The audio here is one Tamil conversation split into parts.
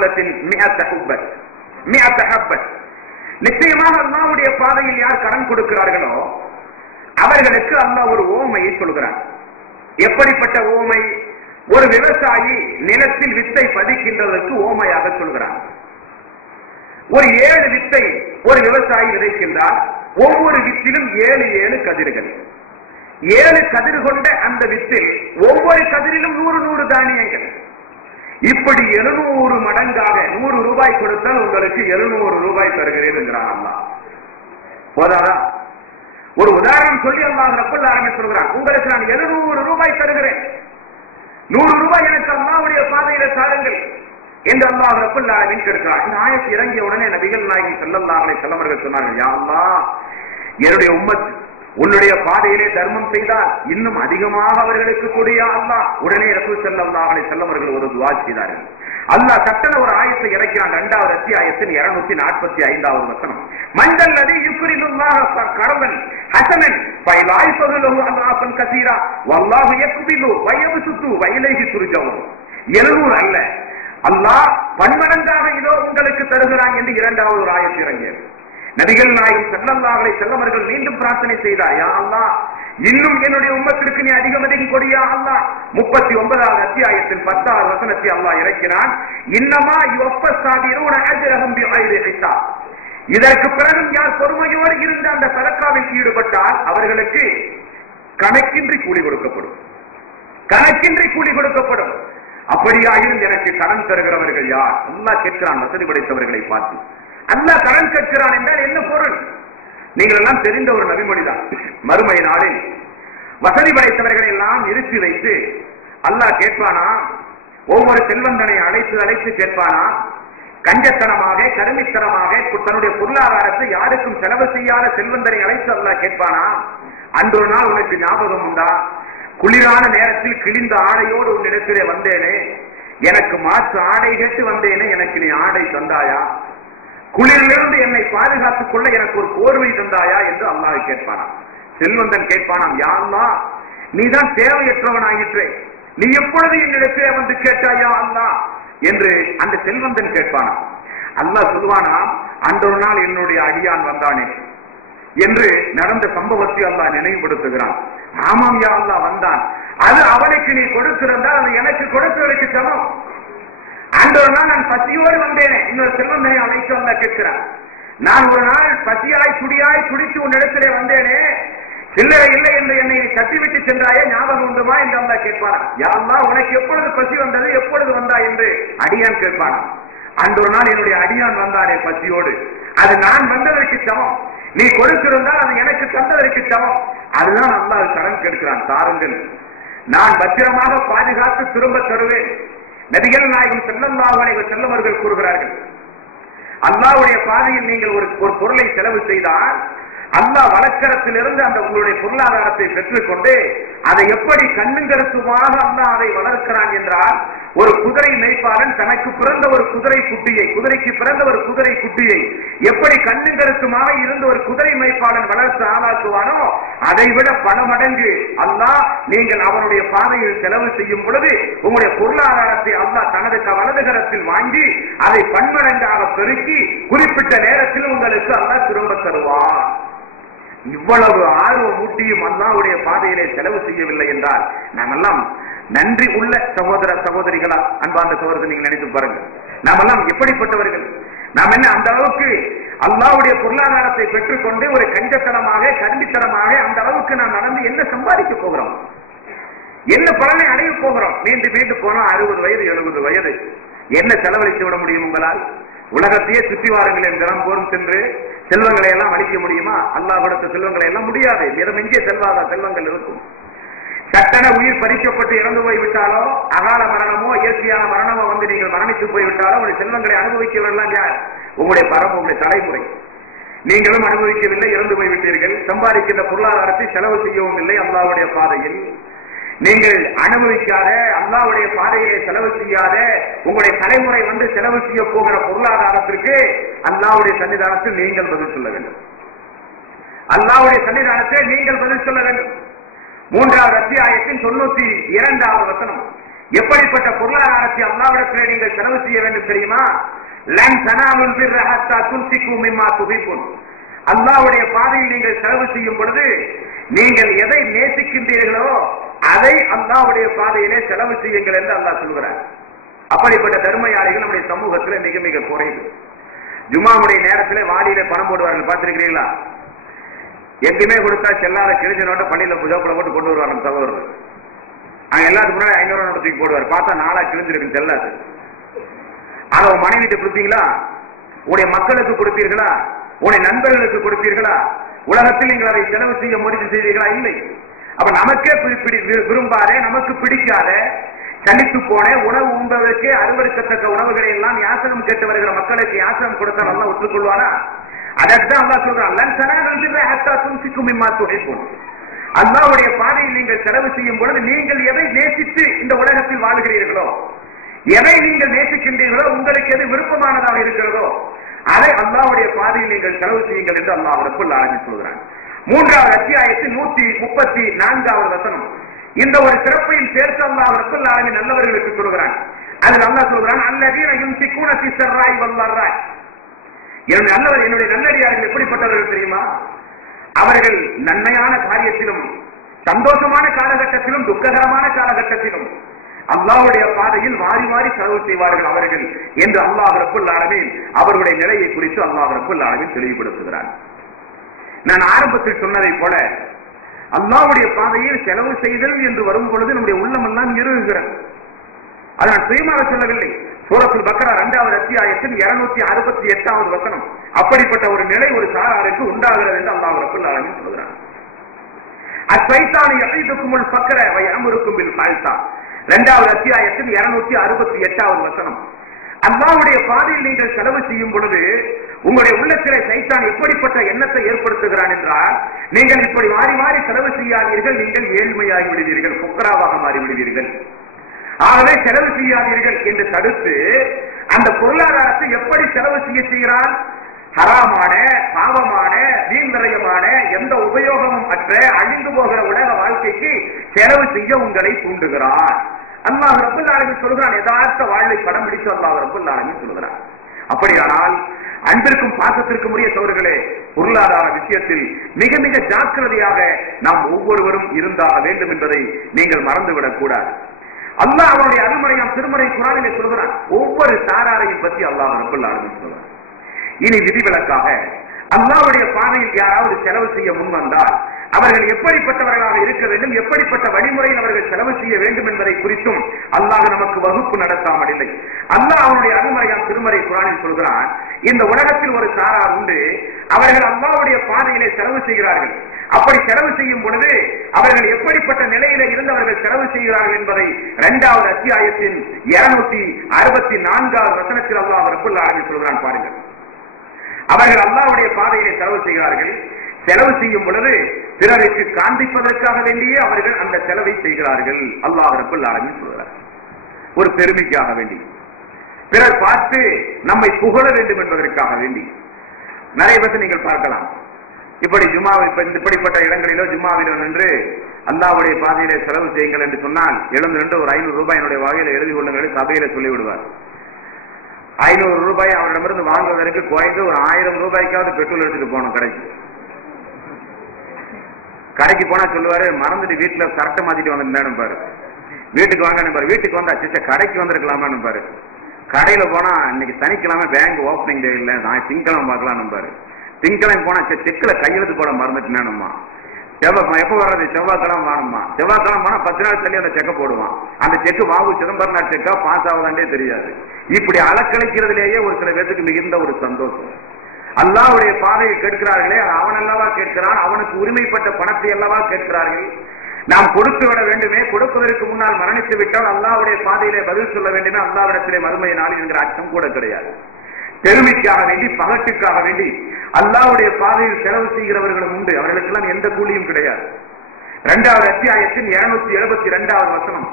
சும்பலத்தின் மிஅத்த ஹுப்பத் மிஅத்த ஹப்பத். நிச்சயமாக அல்லாவுடைய பாதையில் யார் கடன் கொடுக்கிறார்களோ அவர்களுக்கு அல்லா ஒரு ஓமையை சொல்கிறார் எப்படிப்பட்ட ஓமை? ஒரு விவசாயி நிலத்தில் வித்தை பதிக்கின்றதற்கு ஓமையாக சொல்கிறார் ஒரு ஏழு வித்தை ஒரு விவசாயி விதைக்கின்றார். ஒவ்வொரு வித்திலும் ஏழு ஏழு கதிர்கள். ஏழு கதிர் கொண்ட அந்த வித்தில் ஒவ்வொரு கதிரிலும் நூறு நூறு தானியங்கள். இப்படி எழுநூறு மடங்காக நூறு ரூபாய் கொடுத்தால் உங்களுக்கு எழுநூறு ரூபாய் தருகிறேன் என்கிறான் போதாதா? ஒரு உதாரணம் சொல்லி அம்மா ரப்பல் ஆரம்பி சொல்கிறான் உங்களுக்கு நான் எழுநூறு ரூபாய் தருகிறேன். நூறு ரூபாய் எனக்கு அம்மாவுடைய பாதையில தாருங்கள் என்று அம்மா ரப்பல் ஆலமீன் கேட்கிறார் இந்த ஆயத்து இறங்கிய உடனே நபிகள் நாயகி செல்லல்லாமலை செல்லவர்கள் சொன்னார்கள் யா என்னுடைய உம்மத் உன்னுடைய பாதையிலே தர்மம் செய்தால் இன்னும் அதிகமாக அவர்களுக்கு கொடியா அம்மா உடனே ரசூல் ஸல்லல்லாஹு அலைஹி வஸல்லம் ஒரு துவா செய்தார்கள். அல்லாஹ் கட்டள ஒரு ஆயத்தை இறக்கிறான். இரண்டாவது அத்தியாயத்தின் இருநூத்தி நாற்பத்தி ஐந்தாவது வசனம். மண்டல் நதி யுக்ரிதுல்லாஹ கடவன் ஹசனன் பைலாய் பகுலஹு அல்லாஹன் கசீரா வல்லாஹு யக்பிலு வயபசுத்து வயலேகி துர்ஜவும் எழுநூறு அல்ல. அல்லாஹ் பன்மடங்காக இதோ உங்களுக்கு தருகிறான் என்று இரண்டாவது ஒரு ஆயத்து இறங்கியது. நபிகள் நாயகம் செல்லல்லாஹலை செல்லவர்கள் மீண்டும் பிரார்த்தனை செய்தார். யா அல்லாஹ் இன்னும் என்னுடைய உம்மத்திற்கு நீ அதிகம் அதிகம் கொடியா அல்லா முப்பத்தி ஒன்பதாவது அத்தியாயத்தில் பத்தாவது வசனத்தை அல்லா இறக்கினான். இன்னமா யுவப்ப சாதிரூன அஜரகம் பிஐரிஹிசா இதற்கு பிறகும் யார் பொறுமையோடு இருந்த அந்த சரக்காவில் ஈடுபட்டால் அவர்களுக்கு கணக்கின்றி கூலி கொடுக்கப்படும். கணக்கின்றி கூலி கொடுக்கப்படும். அப்படியாயிருந்து எனக்கு கடன் தருகிறவர்கள் யார்? அல்லாஹ் கேட்கிறான் வசதி படைத்தவர்களை பார்த்து. அல்லாஹ் கடன் கேட்கிறான் என்றால் என்ன பொருள்? நீங்கள் எல்லாம் தெரிந்த ஒரு நபிமொழிதான். மறுமை நாளில் வசதி படைத்தவர்களை எல்லாம் நிறுத்தி வைத்து அல்லாஹ் கேட்பானா? ஒவ்வொரு செல்வந்தனை அழைத்து அழைத்து கேட்பானா? கஞ்சத்தனமாக கருமித்தனமாக தன்னுடைய பொருளாதாரத்தை யாருக்கும் செலவு செய்யாத செல்வந்தனை அழைத்து அல்லாஹ் கேட்பானா? அன்றொரு நாள் உனக்கு ஞாபகம் உண்டா? குளிரான நேரத்தில் கிழிந்த ஆடையோடு உன்னிடத்திலே வந்தேனே. எனக்கு மாற்று ஆடை கேட்டு வந்தேனே. எனக்கு நீ ஆடை தந்தாயா? குளிரிலிருந்து என்னை பாதுகாத்துக் கொள்ள எனக்கு ஒரு போர்வை தந்தாயா என்று அல்லாஹ் கேட்பானாம் செல்வந்தன் கேட்பானாம் யாருலா நீதான் தேவையற்றவன் நீ எப்பொழுது என்னிடத்தில் வந்து கேட்டாயா அல்லா என்று அந்த செல்வந்தன் கேட்பானாம் அல்லாஹ் சொல்லுவானாம் அன்றொரு நாள் என்னுடைய அடியான் வந்தானே என்று நடந்த சம்பவத்தை அல்லாஹ் நினைவுபடுத்துகிறான். ஆமாம் யா அல்லா வந்தான். அது அவனுக்கு நீ கொடுத்திருந்தால் அது எனக்கு கொடுத்தவனுக்கு சமம். அன்றொரு நாள் நான் பசியோடு வந்தேனே. இன்னொரு செல்வந்தனை அழைத்து வந்த கேட்கிறார். நான் ஒரு நாள் பசியாய் துடியாய் குடித்து உன்னிடத்திலே வந்தேனே. சில்லறை இல்லை என்று என்னை கட்டிவிட்டு சென்றாயே ஞாபகம் உண்டுமா என்று அம்மா கேட்பாராம் யாருமா உனக்கு எப்பொழுது பசி வந்தது எப்பொழுது வந்தாய் என்று அடியான் கேட்பானா ஒரு நாள் என்னுடைய அடியான் வந்தானே பசியோடு. அது நான் வந்ததற்கு சமம். நீ கொடுத்திருந்தால் அது எனக்கு தந்ததற்கு சமம். அதுதான் அல்லாஹ் கடன் கேட்கிறான். தாருங்கள். நான் பத்திரமாக பாதுகாத்து திரும்ப தருவேன். நபிகள் நாயகம் செல்லல்லாஹு செல்லவர்கள் கூறுகிறார்கள் அல்லாவுடைய பாதையில் நீங்கள் ஒரு ஒரு பொருளை செலவு செய்தால் அல்லா வழக்கரத்திலிருந்து அந்த உங்களுடைய பொருளாதாரத்தை பெற்றுக்கொண்டு அதை எப்படி கண்ணுங்கருத்துமாக அண்ணா அதை வளர்க்கிறான் என்றால் ஒரு குதிரை மேய்ப்பாளன் தனக்கு பிறந்த ஒரு குதிரை குட்டியை குதிரைக்கு பிறந்த ஒரு குதிரை குட்டியை எப்படி கண்ணுங்கருத்துமாக இருந்த ஒரு குதிரை மேய்ப்பாளன் வளர்த்து ஆளாக்குவானோ அதை விட பல மடங்கு அல்லா நீங்கள் அவனுடைய பாதையில் செலவு செய்யும் பொழுது உங்களுடைய பொருளாதாரத்தை அல்லா தனது வலதுகரத்தில் வாங்கி அதை பன்மடங்காக பெருக்கி குறிப்பிட்ட நேரத்தில் உங்களுக்கு அல்லா திரும்ப தருவான். இவ்வளவு ஆர்வம் ஊட்டியும் அல்லாவுடைய பாதையிலே செலவு செய்யவில்லை என்றால் நாமெல்லாம் நன்றி உள்ள சகோதர சகோதரிகளா அன்பார்ந்த சகோதரர் நீங்க நினைத்து பாருங்க நாமெல்லாம் எப்படிப்பட்டவர்கள்? நாம் என்ன அந்த அளவுக்கு அல்லாவுடைய பொருளாதாரத்தை பெற்றுக்கொண்டு ஒரு கஞ்சத்தனமாக கண்டித்தனமாக அந்த அளவுக்கு நாம் நடந்து என்ன சம்பாதிக்க போகிறோம்? என்ன பலனை அடைய போகிறோம்? மீண்டும் மீண்டும் போனா அறுபது வயது எழுபது வயது. என்ன செலவழித்து விட முடியும் உங்களால்? உலகத்தையே சுற்றி வாருங்கள் தினம் போரும் சென்று செல்வங்களை எல்லாம் அழிக்க முடியுமா? அல்லா கொடுத்த செல்வங்களை எல்லாம் முடியாது மிதமெஞ்சிய செல்வாத செல்வங்கள் இருக்கும். சட்டன உயிர் பறிக்கப்பட்டு இறந்து போய் விட்டாலோ அகால மரணமோ இயற்கையான மரணமோ வந்து நீங்கள் மரணித்து போய்விட்டாலோ உங்களுடைய செல்வங்களை அனுபவிக்கவெல்லாம் யார்? உங்களுடைய பரம்பு உங்களுடைய தலைமுறை. நீங்களும் அனுபவிக்கவில்லை இறந்து போய் விட்டீர்கள் சம்பாதிக்கின்ற பொருளாதாரத்தை செலவு செய்யவும் இல்லை அல்லாவுடைய பாதையில். நீங்கள் அனுபவிக்காத அல்லாவுடைய பாதையை செலவு செய்யாத உங்களுடைய தலைமுறை வந்து செலவு செய்ய போகிற பொருளாதாரத்திற்கு அல்லாவுடைய சன்னிதானத்தில் நீங்கள் பதில் சொல்ல வேண்டும். அல்லாவுடைய சன்னிதானத்தை நீங்கள் பதில் சொல்ல வேண்டும். மூன்றாவது அத்தியாயத்தின் தொண்ணூத்தி இரண்டாவது வசனம். எப்படிப்பட்ட பொருளாதாரத்தை அல்லாவிடத்தில் நீங்கள் செலவு செய்ய வேண்டும் தெரியுமா? அல்லாவுடைய பாதையில் நீங்கள் செலவு செய்யும் பொழுது நீங்கள் எதை நேசிக்கின்றீர்களோ அதை அல்லாவுடைய பாதையிலே செலவு செய்யுங்கள் என்று அல்லாஹ் சொல்கிறார் அப்படிப்பட்ட தர்மயாளிகள் நம்முடைய சமூகத்தில் மிக மிக குறைவு. ஜும்மாவுடைய நேரத்தில் வாடியில பணம் போடுவார்கள் பார்த்திருக்கிறீங்களா? எங்கேயுமே கொடுத்தா செல்லாத கிழிஞ்ச நோட்டை பள்ளியில புஜாப்புல போட்டு கொண்டு வருவார் நம்ம சகோதரர். அங்க எல்லாத்துக்கு முன்னாடி ஐநூறு நோட்டு தூக்கி போடுவார். பார்த்தா நாளா கிழிஞ்சிருக்கு செல்லாது அதை. உன் மனைவிட்டு கொடுத்தீங்களா உடைய மக்களுக்கு கொடுப்பீர்களா? உடைய நண்பர்களுக்கு கொடுப்பீர்களா? உலகத்தில் நீங்கள் அதை செலவு செய்ய முயற்சி செய்வீர்களா? இல்லை. அப்ப நமக்கே பி- பிடி- வி- விரும்பாத நமக்கு பிடிக்காத. கண்டித்து போன உணவு உண்பதற்கு அருவருக்கத்தக்க உணவுகளை எல்லாம் யாசகம் கேட்டு வருகிற மக்களுக்கு யாசகம் கொடுத்தா நல்லா ஒத்துக்கொள்வாரா அதான் அல்லாஹ் சொல்றான் லன் ஹத்தா பாதையில் நீங்கள் செலவு செய்யும் பொழுது நீங்கள் எதை நேசித்து இந்த உலகத்தில் வாழுகிறீர்களோ எதை நீங்கள் நேசிக்கின்றீர்களோ உங்களுக்கு எது விருப்பமானதாக இருக்கிறதோ அதை அல்லாவுடைய பாதையில் நீங்கள் செலவு செய்யுங்கள் என்று அல்லாஹ் ரப்புல் ஆலமீன் சொல்கிறான் மூன்றாவது அத்தியாயத்தில் நூத்தி முப்பத்தி நான்காவது வசனம். இந்த ஒரு சிறப்பையும் சேர்த்து அல்லா ரப்புல் ஆலமீன் நல்லவர்களுக்கு சொல்கிறான் அதில் நல்லா சொல்கிறான் அல்லதீன யுன்சிக்கூன சிசர்ராய் வல்லாராய் என்னுடைய நல்லவர் என்னுடைய நல்லடியார்கள் எப்படிப்பட்டவர்கள் தெரியுமா? அவர்கள் நன்மையான காரியத்திலும் சந்தோஷமான காலகட்டத்திலும் துக்ககரமான காலகட்டத்திலும் அல்லாவுடைய பாதையில் மாறி மாறி செலவு செய்வார்கள் அவர்கள் என்று அல்லாஹ் ரப்புல் ஆலமீன் அவருடைய நிலையை குறித்து அல்லாஹ் ரப்புல் ஆலமீன் தெளிவுபடுத்துகிறார் நான் ஆரம்பத்தில் சொன்னதை போல அல்லாவுடைய பாதையில் செலவு செய்தல் என்று வரும் பொழுது நம்முடைய உள்ளமெல்லாம் இறுகுகிறது அதை நான் சுயமாக சொல்லவில்லை. சூரத்தில் பக்கரா இரண்டாவது அத்தியாயத்தில் இருநூத்தி அறுபத்தி எட்டாவது வசனம். அப்படிப்பட்ட ஒரு நிலை ஒரு சாராருக்கு உண்டாகிறது என்று அல்லாஹ் ரப்புல் ஆலமீன் சொல்கிறார் அச்சைத்தானு எழைதுக்குமுள் பக்கர வை அமருக்கும் பில் இரண்டாவது அத்தியாயத்தில் இருநூத்தி அறுபத்தி எட்டாவது வசனம். அல்லாவுடைய பாதையில் நீங்கள் செலவு செய்யும் பொழுது உங்களுடைய உள்ளத்திலே சைத்தான் எப்படிப்பட்ட எண்ணத்தை ஏற்படுத்துகிறான் என்றால் நீங்கள் இப்படி மாறி மாறி செலவு செய்யாதீர்கள் நீங்கள் ஏழ்மையாகி விடுவீர்கள் பொக்கராவாக மாறிவிடுவீர்கள் ஆகவே செலவு செய்யாதீர்கள் என்று தடுத்து அந்த பொருளாதாரத்தை எப்படி செலவு செய்ய செய்கிறான்? ஹராமான பாவமான வீண் விரயமான எந்த உபயோகமும் அற்ற அழிந்து போகிற உலக வாழ்க்கைக்கு செலவு செய்ய உங்களை தூண்டுகிறான். அல்லாஹ் ரப்பல் ஆலமீன் சொல்கிறான் யதார்த்த வாழ்வை படம் பிடித்து அல்லாஹ் ரப்பல் ஆலமீன் சொல்கிறான். அப்படியானால் அன்பிற்கும் பாசத்திற்கும் உரிய சோர்களே பொருளாதார விஷயத்தில் மிக மிக ஜாக்கிரதையாக நாம் ஒவ்வொருவரும் இருந்தாக வேண்டும் என்பதை நீங்கள் மறந்துவிடக் கூடாது. அல்லாஹ் அவருடைய அருமறையாம் திருமறை குரானிலே சொல்கிறான் ஒவ்வொரு சாராரையும் பற்றி அல்லாஹ் ரப்பல் ஆலமீன் சொல்கிறான். இனி விதிவிலக்காக அல்லாவுடைய பாதையில் யாராவது செலவு செய்ய முன் வந்தால் அவர்கள் எப்படிப்பட்டவர்களாக இருக்க வேண்டும் எப்படிப்பட்ட வழிமுறையில் அவர்கள் செலவு செய்ய வேண்டும் என்பதை குறித்தும் அல்லாஹ் நமக்கு வகுப்பு நடத்தாமல் இல்லை. அல்லாஹ் அவனுடைய அருமறையான் திருமறை குரானில் சொல்கிறான் இந்த உலகத்தில் ஒரு சாரார் உண்டு அவர்கள் அல்லாவுடைய பாதையிலே செலவு செய்கிறார்கள். அப்படி செலவு செய்யும் பொழுது அவர்கள் எப்படிப்பட்ட நிலையில இருந்து அவர்கள் செலவு செய்கிறார்கள் என்பதை இரண்டாவது அத்தியாயத்தின் இருநூத்தி அறுபத்தி நான்காவது வசனத்தில் அல்லாஹ் ரப்புல் சொல்கிறான் பாருங்கள். அவர்கள் அல்லாவுடைய பாதையிலே செலவு செய்கிறார்கள். செலவு செய்யும் பொழுது பிறருக்கு காண்பிப்பதற்காக வேண்டியே அவர்கள் அந்த செலவை செய்கிறார்கள். அல்லாஹ் ரப்பல் ஆலமீன் சொல்கிறார் ஒரு பெருமைக்காக வேண்டி. பிறர் பார்த்து நம்மை புகழ வேண்டும் என்பதற்காக வேண்டி. நிறைய பேர் நீங்கள் பார்க்கலாம். இப்படி ஜும்மா இந்த இப்படிப்பட்ட இடங்களிலோ ஜும்மாவிலோ நின்று அல்லாவுடைய பாதையிலே செலவு செய்யுங்கள் என்று சொன்னால் எழுந்து நின்று ஒரு ஐநூறு ரூபாய் என்னுடைய வகையில் எழுதி கொள்ளுங்கள் என்று சபையில சொல்லிவிடுவார். ஐநூறு ரூபாய் அவரிடமிருந்து வாங்குவதற்கு குறைந்து ஒரு ஆயிரம் ரூபாய்க்காவது பெட்ரோல் எடுத்துட்டு போகணும் கடைக்கு. கடைக்கு போனா சொல்லுவாரு மறந்துட்டு வீட்டுல சரட்டை மாத்திட்டு வந்திருந்தேன்னு பாரு. வீட்டுக்கு வாங்க பாரு. வீட்டுக்கு வந்தா சிச்ச கடைக்கு வந்திருக்கலாமான்னு பாரு. கடையில போனா இன்னைக்கு சனிக்கிழமை பேங்க் ஓப்பனிங் டே இல்ல நான் திங்கிழமை பார்க்கலாம் பாரு. திங்கிழமை போனா சே, கையெழுத்து போட மறந்துட்டேனுமா செவ்வாய் எப்ப வர்றது? செவ்வாய்க்கிழமை வாங்கம்மா செவ்வாய்க்கிழமை போனா பத்து நாள் தள்ளி அந்த செக்கை போடுவான். அந்த செக்கு வாங்கு சிதம்பரம் செக்கா பாஸ் ஆகுதாண்டே தெரியாது. இப்படி அலக்கழிக்கிறதுலேயே ஒரு சில பேருக்கு மிகுந்த ஒரு சந்தோஷம். அல்லாவுடைய பாதையை கேட்கிறார்களே அது அவன் அல்லவா கேட்கிறான் அவனுக்கு உரிமைப்பட்ட பணத்தை அல்லவா கேட்கிறார்கள்? நாம் கொடுத்து விட வேண்டுமே கொடுப்பதற்கு முன்னால் மரணித்து விட்டால் அல்லாவுடைய பாதையிலே பதில் சொல்ல வேண்டுமே அல்லாவிடத்திலே மறுமைய நாள் என்கிற அச்சம் கூட கிடையாது. பெருமைக்காக வேண்டி பகட்டுக்காக வேண்டி அல்லாவுடைய பாதையில் செலவு செய்கிறவர்களும் உண்டு. அவர்களுக்கெல்லாம் எந்த கூலியும் கிடையாது. இரண்டாவது அத்தியாயத்தின் இருநூத்தி எழுபத்தி இரண்டாவது வசனம்.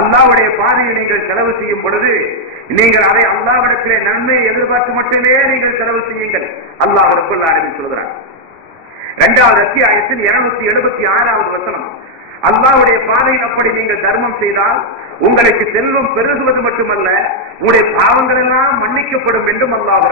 அல்லாவுடைய பாதையில் நீங்கள் செலவு செய்யும் பொழுது நீங்கள் அதை அல்லாவிடத்திலே நன்மை எதிர்பார்த்து மட்டுமே நீங்கள் செலவு செய்யுங்கள். அல்லாஹ் ரப்பல் சொல்கிறார் இரண்டாவது அத்தியாயத்தில் இருநூத்தி எழுபத்தி ஆறாவது வசனம். அல்லாவுடைய பாதையில் அப்படி நீங்கள் தர்மம் செய்தால் உங்களுக்கு செல்வம் பெருகுவது மட்டுமல்ல உங்களுடைய பாவங்கள் எல்லாம் மன்னிக்கப்படும் என்றும் அல்லாஹ்